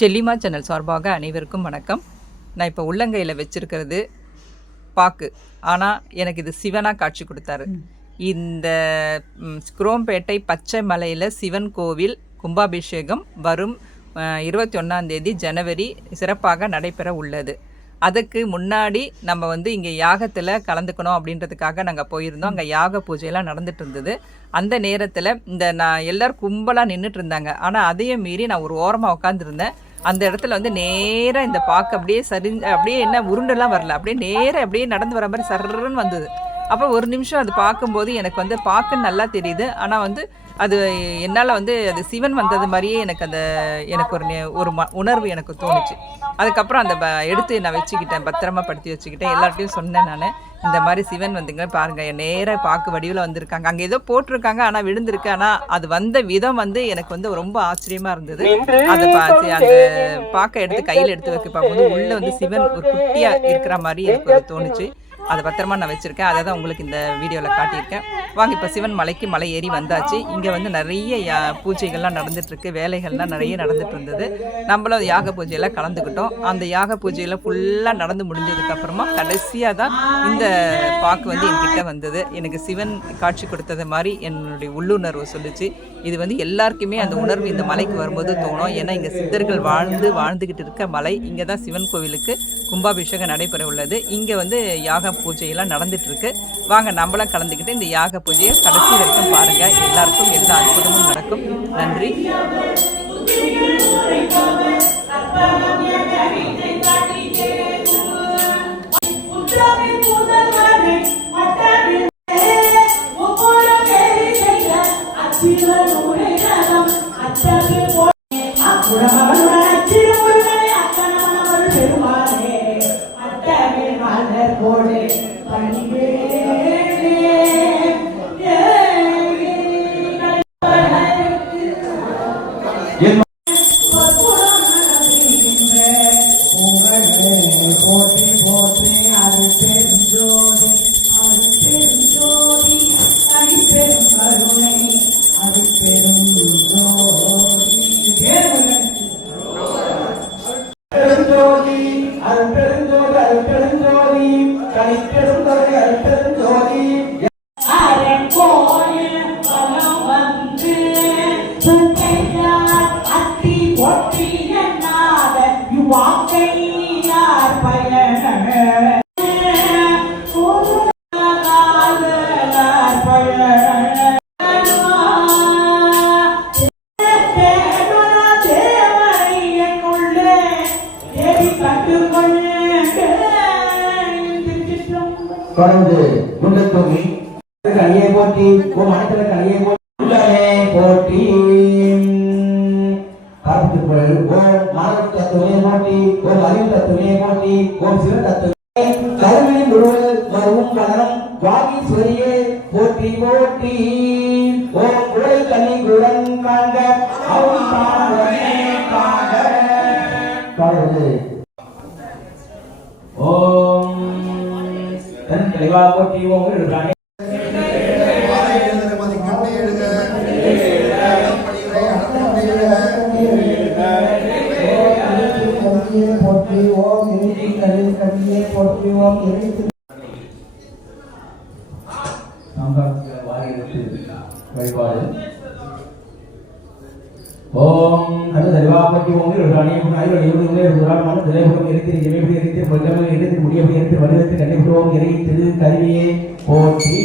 செல்லிமா channel சார்பாக அனைவருக்கும் வணக்கம். நான் இப்போ உள்ளங்கையில் வச்சிருக்கிறது பாக்கு. ஆனால் எனக்கு இது சிவனாக காட்சி கொடுத்தாரு. இந்த குரோம்பேட்டை பச்சை மலையில் சிவன் கோவில் கும்பாபிஷேகம் வரும் 21 ஜனவரி சிறப்பாக நடைபெற உள்ளது. அதுக்கு முன்னாடி நம்ம இங்கே யாகத்தில் கலந்துக்கணும் அப்படின்றதுக்காக நாங்கள் போயிருந்தோம். அங்கே யாக பூஜையெல்லாம் நடந்துட்டு இருந்தது. அந்த நேரத்தில் நான் எல்லோரும் கும்பலாக நின்றுட்டு இருந்தாங்க. ஆனால் அதையும் மீறி நான் ஒரு ஓரமாக உட்காந்துருந்தேன். அந்த இடத்துல நேராக இந்த பாக்கு அப்படியே அப்படியே என்ன உருண்டெல்லாம் வரல, அப்படியே நேராக அப்படியே நடந்து வர மாதிரி சர்றன்னு வந்தது. அப்போ ஒரு நிமிஷம் அது பார்க்கும்போது எனக்கு பாக்குன்னு நல்லா தெரியுது. ஆனால் அது என்னால் அது சிவன் வந்தது மாதிரியே எனக்கு ஒரு உணர்வு எனக்கு தோணுச்சு. அதுக்கப்புறம் எடுத்து நான் வச்சுக்கிட்டேன், பத்திரமா படுத்தி வச்சுக்கிட்டேன். எல்லார்ட்டையும் சொன்னேன் நான், இந்த மாதிரி சிவன் பாருங்கள் நேராக பாக்கு வடிவில் வந்திருக்காங்க. அங்கே ஏதோ போட்டிருக்காங்க, ஆனால் விழுந்திருக்கு. ஆனால் அது வந்த விதம் எனக்கு ரொம்ப ஆச்சரியமாக இருந்தது. அதை பார்த்து அந்த பாக்கை எடுத்து கையில் எடுத்து வைக்க பார்க்கும்போது உள்ளே சிவன் ஒரு குட்டியாக இருக்கிற மாதிரி எனக்கு தோணுச்சு. அதை பத்திரமா நான் வச்சுருக்கேன். அதை தான் உங்களுக்கு இந்த வீடியோவில் காட்டியிருக்கேன். வாங்க, இப்போ சிவன் மலைக்கு மலை ஏறி வந்தாச்சு. இங்கே நிறைய பூஜைகள்லாம் நடந்துகிட்ருக்கு, வேலைகள்லாம் நிறைய நடந்துகிட்டு இருந்தது. நம்மளும் யாக பூஜையெல்லாம் கலந்துக்கிட்டோம். அந்த யாக பூஜையில் ஃபுல்லாக நடந்து முடிஞ்சதுக்கப்புறமா கடைசியாக தான் இந்த பாக்கு என்கிட்ட வந்தது. எனக்கு சிவன் காட்சி கொடுத்தது மாதிரி என்னுடைய உள்ளுணர்வு சொல்லிச்சு. இது எல்லாருக்குமே அந்த உணர்வு இந்த மலைக்கு வரும்போது தோணும். ஏன்னா இங்கே சித்தர்கள் வாழ்ந்துக்கிட்டு இருக்க மலை. இங்கே தான் சிவன் கோவிலுக்கு கும்பாபிஷேகம் நடைபெற உள்ளது. இங்கே யாக பூஜையெல்லாம் நடந்துட்டு இருக்கு. வாங்க நம்மளாம் கலந்துக்கிட்டு இந்த யாக பூஜையை கடைசி வரைக்கும் பாருங்க. எல்லாருக்கும் எல்லா அற்புதமும் நடக்கும். நன்றி. தொடர்ந்து குண்டத்தூமி கலியை போட்டி ஓம் அனைத்துல கலியை போட்டி பார்த்துக்கொள். ஓம் மாணவ தத்துவமே போட்டி, ஓம் அறிவு தத்துவமே போட்டி, ஓம் சிவ தத்துவமே கருவின் முழுவல் மருவும் வளரம் வாகீஸ்வரியே போட்டி போட்டி. ஓம் குழல் கனி குடன் காண்க அவன் பாடமே காண்க. தொடர்ந்து ஓம் தன் தலைவா போட்டி. ஓம் எழுதானே போற்றி. ஓம் கவியை போற்றி. ஓம் வழிபாடு. ஓம் அது தலைவாபட்டி. ஓம் எழுதானே கருவியே போற்றி.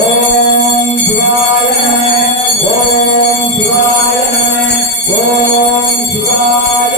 ஓம் சிவாய நம. ஓம் சிவாய நம. ஓம் சிவாய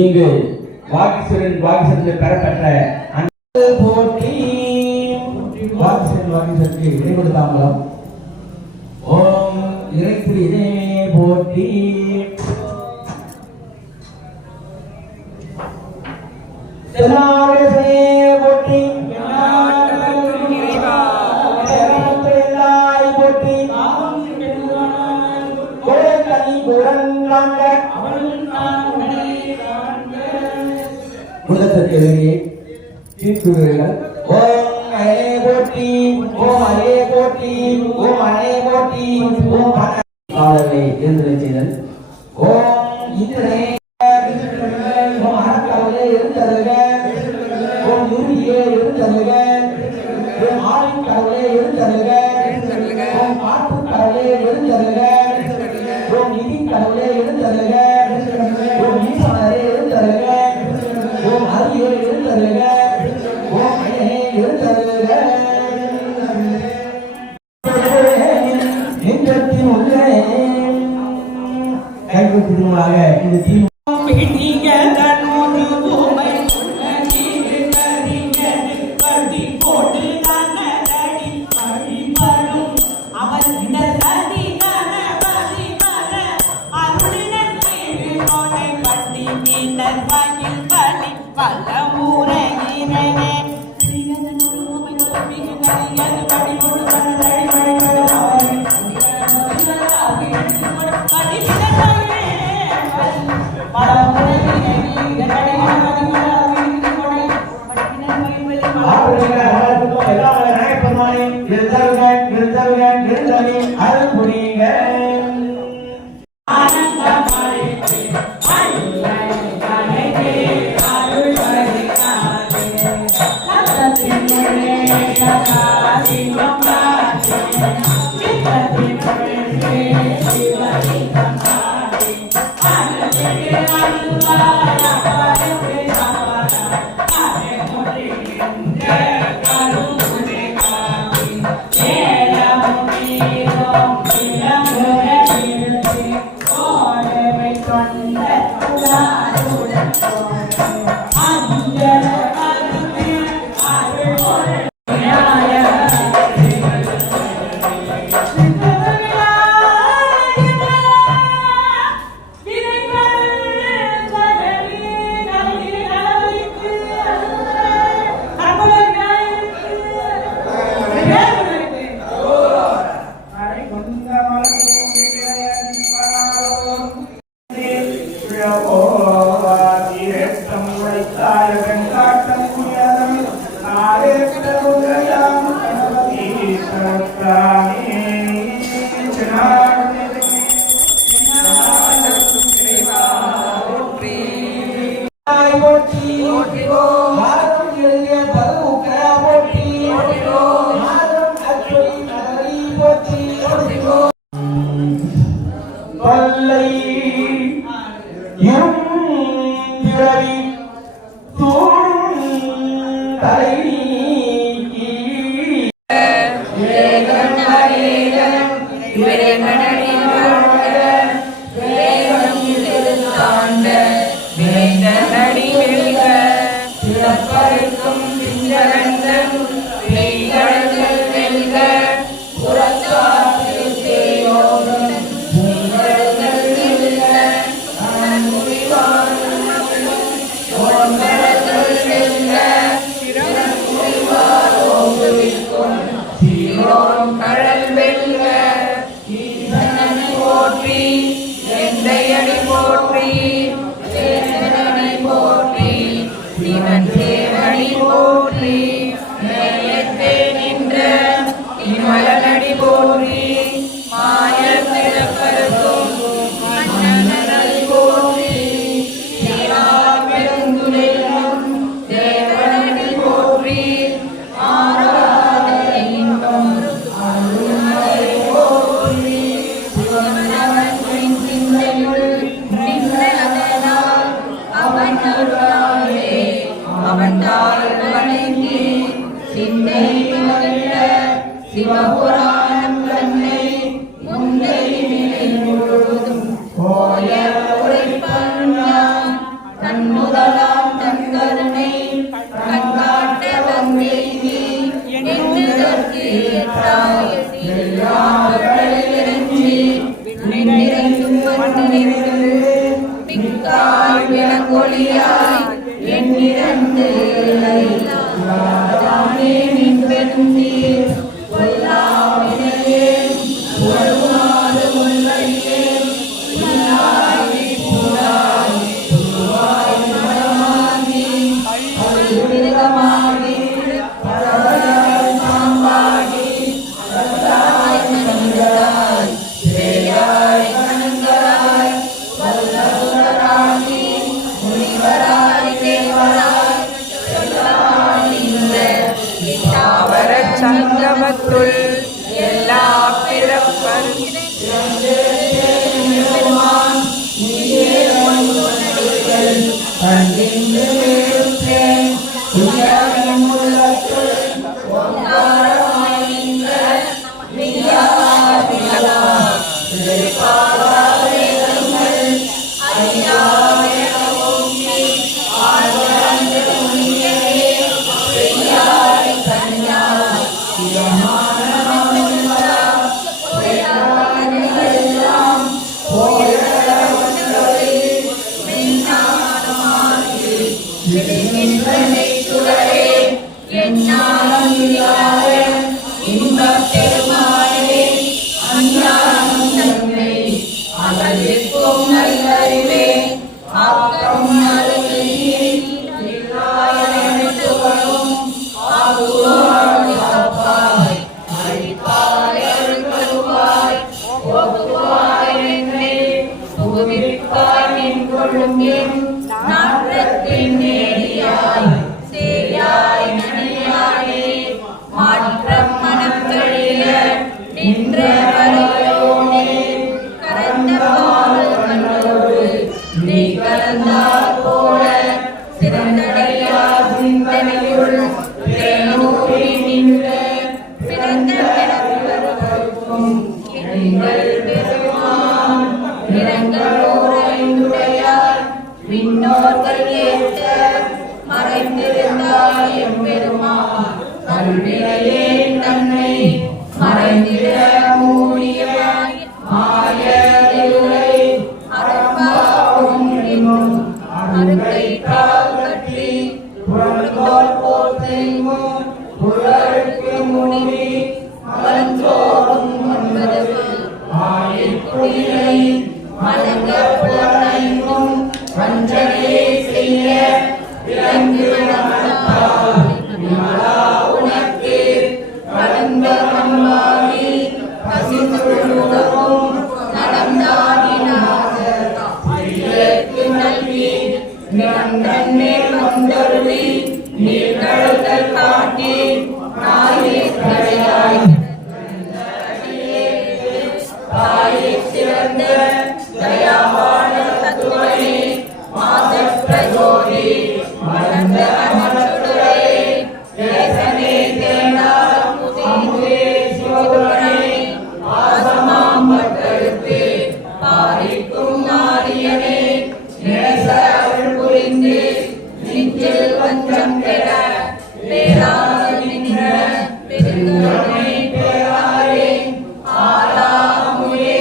இங்கு வாகீஸ்வரத்தில் பெறப்பெற்ற போற்றி வாகீஸ்வரனுக்கு இணை கொடுத்தாமலம். ஓம் இறைக்கு இதே போற்றி. போற்றி உள்ளத்திற்கு வெளியே தீர்ப்புகள். ஓம் அலே போற்றி, ஓம் அலே போற்றி, ஓம் அலே போற்றி, ஓம் காலங்களை எழுந்தலை செய்தல். ஓம் இந்திரனே ஓம் அரக்கவலே எழுந்தருக, ஓம் யூரியே எழுந்தருக, ஓம் ஆலின் கடவுளே எழுந்தருக, ஓம் காற்று கடவுளே எழுந்தருக, ஓம் நிதி கடவுளே எழுந்தருக, ஓம் ஈசானரே எழுந்தருக, ஓம் அரியே எழுந்தருக, ஓம் அயனே எழுந்தருக. நெஞ்சத்தின் உள்ளே கைவிட்டுமாக இந்த தீ சிவபுராணம் தன்னை முந்தை நிலை முழுவதும் போய உரைப்பன் தன்னை எண்ணுதற்கு எட்டாய் இறைஞ்சி விண்ணிறைந்தும் மண்ணிறைந்து மிக்காய் விளங்கொளியாய் எண்ணிறந்து தானே நின் பெருந்தீர் கொல்லாவினையே உருவாறு முல்லையே புல்லாய் பூராய் துருவாய் மரமாகி மிருகமாகி பறவையாய் பாம்பாகி அழகாய் மனிதராய் பேயாய் கணங்கராய் வல்லவராகி முனிவராய் தேவராய் சொல்லாய் நின்ற தாவர சங்கமத்துள் எல்லா பிறப்பரும் பெருமான் நீயே ஒன்றுணர்கள் கண்டின்று இருப்பேன் உயர்வின் உள்ளத்துள் ஓங்காரமாய் நின்ற மெய்யாவிலா திருப்பாவாரங்கள் ஐயாவிலோங்கி ஆழ்வார்ந்து உன்னியே பெய்யாய் கன்யா சிவமானமல்லா எல்லாம் போயவர்களே மெய்ஞானமாகி விடுகின்ற மெய்ச்சுடரே எஞ்ஞானம் இல்லாத இன்பப் பெருமாளே அஞ்ஞானம் தன்னை அகலிக்கும் நல்லறிவே ஆக்கம் அருளில் இல்லாயனைத்து வரும் ஆகுவாய் காப்பாய் அழிப்பாய் அருள் தருவாய் போகுவாய் என்னை புகுவிப்பாய் நின் கொள்ளும் என் நாற்றத்தின் நேரியாய் சேயாய் நனியாயே மாற்றம் மனம் கழிய நின்ற வரையோனே கரந்த பால் கண்டோடு நீ கலந்தார் போல சிறந்தடையார் சிந்தனையுள் தேனூரி நின்ற பிறந்த பிறப்பருக்கும் எங்கள் பெருமான் நிறங்களோரைந்துடையார் விண்ணோர்கள் ஏற்ற மறைந்திருந்தாய் எம்பெருமான் அருளிலே தன்னை மறைந்திட மூடியமாய் மாய இருளை அறப்பாவும் என்னும் அருக்கை கால் கட்டி புறந்தோல் போர்த்தையும் புறழுக்கு முடி மலஞ்சோறும் ஒன்பது ஆயிற்குயிலை மலங்க புலனையும் வஞ்சனையை செய்ய விளங்கு வளர்த்தாய் விமலா உனக்கு கடந்த கண்வாகி பசிந்துழுதவும் நடந்தாடினாக பிள்ளைக்கு நல்கி நிறந்தன்னே கொண்டருளி நீர்கடல்கள் காட்டி நாயே கடையாய் தாயே சிறந்த தயாவான தத்துவனே மாதற்ற ஜோதி மலர்ந்த அமர்சுடரே தேசனே தேனார் அமுதே சிவகுணனே ஆசமாம் பட்டெடுத்து பாரிக்கும் நாரியனே நேச அருள் புரிந்து நெஞ்சில் வஞ்சம் பெற பேராக நின்ற பெருங்கருணை பேராரே ஆறாமுயே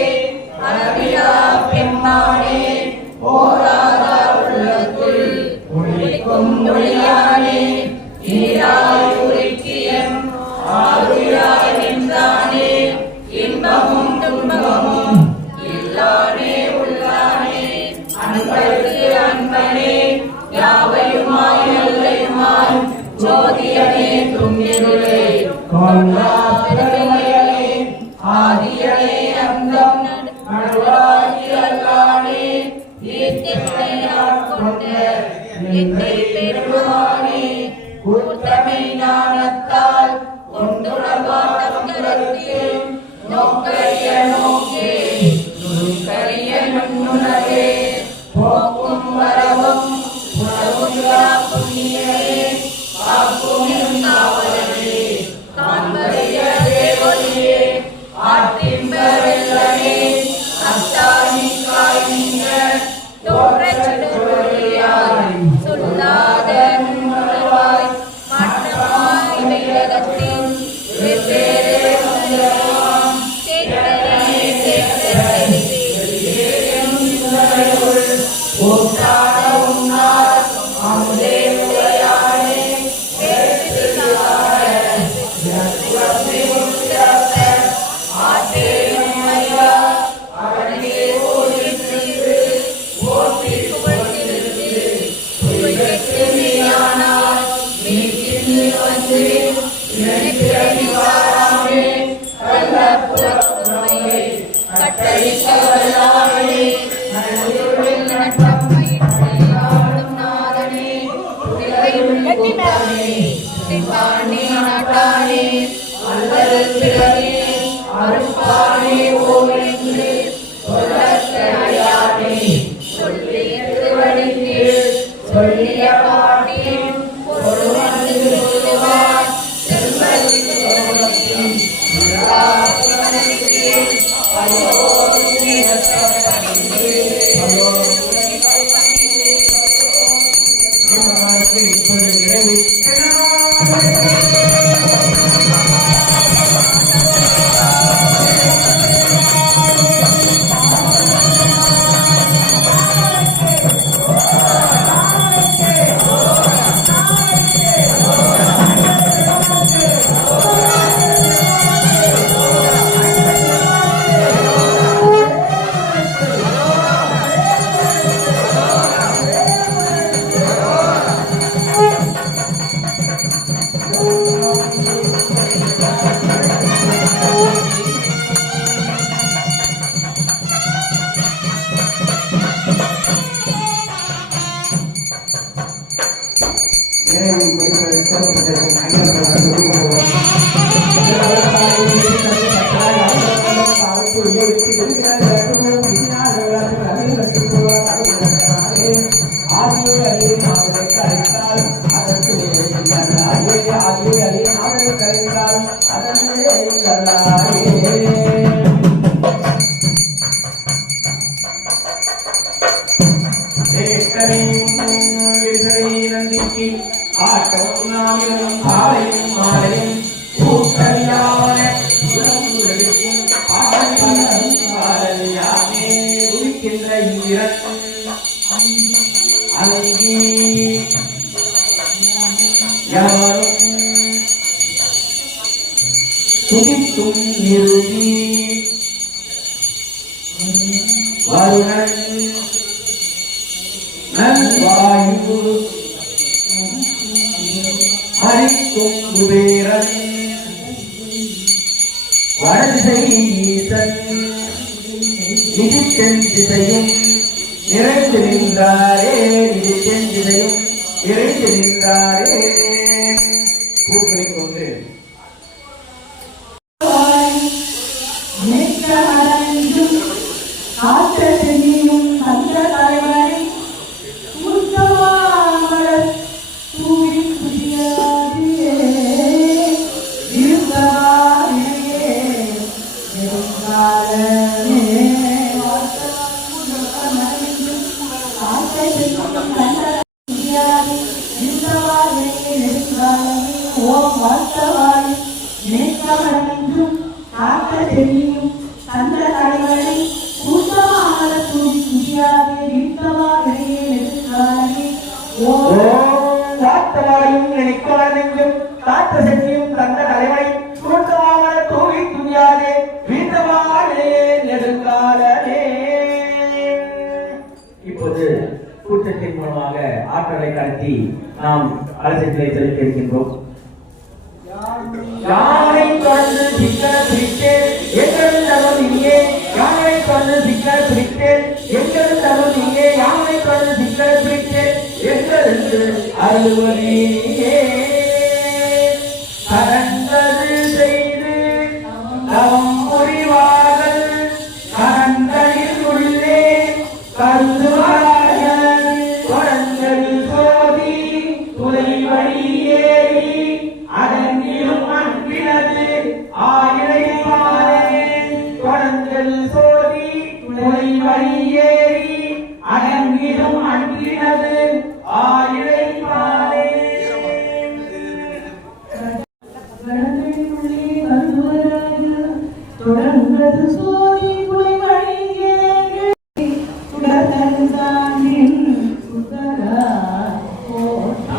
அளவிலா பெண்மானே ஓராதா உள்ளத்துள் ஒளிக்கும் ஒளியானே ஈராய் உரைக்கியம் ஆருயாய் நின்றானே இன்பமும் துன்பமும் இல்லானே உள்ளானே அன்பருக்கு அன்பனே யாவையுமாய் நல்லையுமாய் ஜோதியனே துங்கிருளே கொண்டா பெருமையனே ஆதியனே அந்தம் நடுவாகி அல்லானே ஈர்த்தென்னை ஆட்கொண்ட என்னை பெருமானே கூர்த்தமை ஞானத்தால் கொண்டுணர்வாட்டம் கருத்தில் நோக்கரிய நோக்கே நுண்கரிய நுண்ணுணரே போக்கும் வரவும் உணவுல்லா புண்ணியரே காக்கும் காவலரே காண்பறிய தேவொலியே ஆற்றின்ப வெள்ளமே அத்தானிக்காய் நின்ற தோற்றச் சுடரொளியாய் சொல்லாத நுண்ணுணர்வாய் மாற்றமாய் வைரகத்தின் துதித்தும் நிறுதி வருணன் நல்வாயு அரிக்கும் குபேரன் வடதிசை ஈசன் நிதித்தென் திசையும் நிறைந்து நின்றாரே, நிதித்தென் திசையும் நிறைந்து நின்றாரே. பூக்களை கொண்டு இப்போது கூட்டத்தின் மூலமாக ஆற்றலை கடத்தி நாம் அலசங்களை செலுத்த இருக்கின்றோம். யானை தொடர்ந்து சிக்கன பிரித்து எங்கள் தரும் இங்கே, யானை தொடர்ந்து சிக்கன பிரித்து எங்கள் தரும் இங்கே, யானை தொடர்ந்து சிக்கன பிரித்து எங்கள் அருள்வழியே கரந்தது செய்து நம் புரிவார்கள் கரந்தலில் உள்ளே கருதுவார்கள் குழந்தை சோதி துளை வழியேறி அதன்னிலும் அன்பினது ஆயிரை மாறே குழந்தை சோதி துளை வழியேறி அதன்னிலும் அன்பினது ஆயிரை மாறே. தொடர்ந்தது சோதி துளை வழியேறி தொடர்ந்தது சாமின் சுந்தரா போற்றி.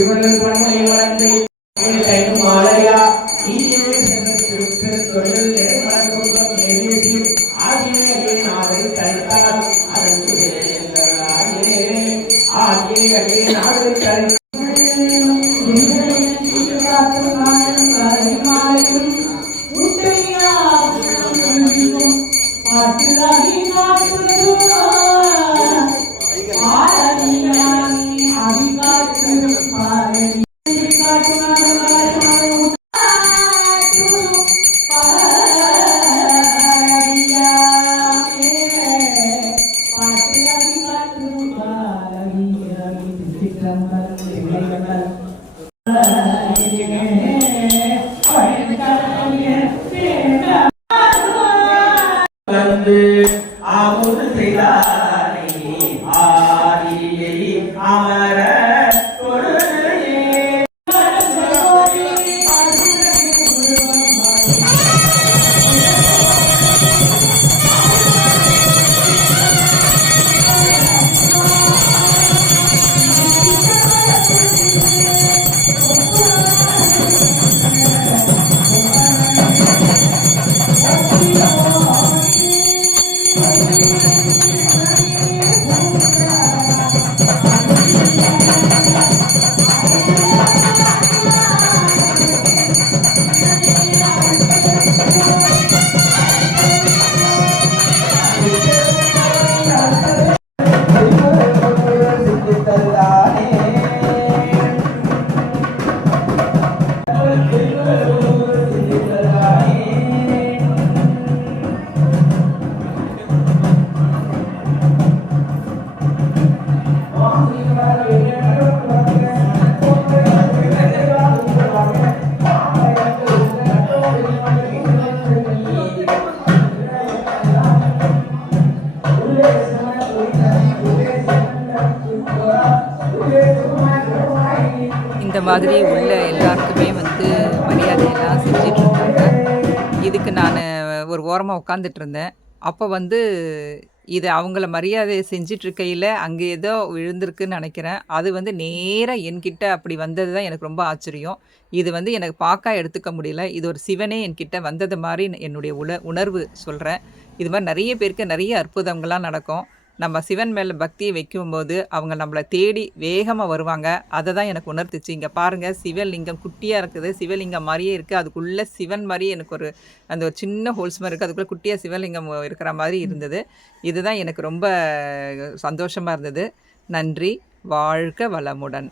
திருவள்ளுவர் பன்மொழி வளர்ந்து கையும் மாலையா ஈயே திருத்தொழில் மலர்கொண்டம் ஏறியது ஆகிய நாடு தடுத்தார் அதற்கு ஆகிய நாடு தடுத்தார் அமுது செய்தாரை ஆதியை அமர இந்த மாதிரி உள்ள எல்லாருக்குமே வந்து மரியாதையெல்லாம் செஞ்சிட்டு இருந்தாங்க. இதுக்கு நான் ஒரு ஓரமாக உட்காந்துட்டு இருந்தேன். அப்போ வந்து இது அவங்கள மரியாதை செஞ்சிட்ருக்கையில் அங்கே ஏதோ விழுந்திருக்குன்னு நினைக்கிறேன். அது வந்து நேரா என்கிட்ட அப்படி வந்தது தான் எனக்கு ரொம்ப ஆச்சரியம். இது வந்து எனக்கு பார்க்க எடுத்துக்க முடியல. இது ஒரு சிவனே என்கிட்ட வந்தது மாரி என்னுடைய உணர்வு சொல்றேன். இது மாரி நெறைய பேருக்கு நெறைய அற்புதங்கள்லாம் நடக்கும். நம்ம சிவன் மேல பக்திய வைக்கும்போது, அவங்க நம்மள தேடி வேகமா வருவாங்க. அத தான் எனக்கு உணர்த்துச்சு. இங்க பாருங்க சிவலிங்கம் குட்டியா இருக்குது. சிவலிங்கம் மாரியே இருக்கு. அதுக்குள்ள சிவன் மாரியே எனக்கு அந்த ஒரு சின்ன ஹோல்ஸ் மாரி இருக்கு. அதுக்குள்ள குட்டியா சிவலிங்கம் இருக்கிற மாரி இருந்தது. இதுதான் எனக்கு ரொம்ப சந்தோஷமா இருந்தது. நன்றி. வாழ்க வளமுடன்.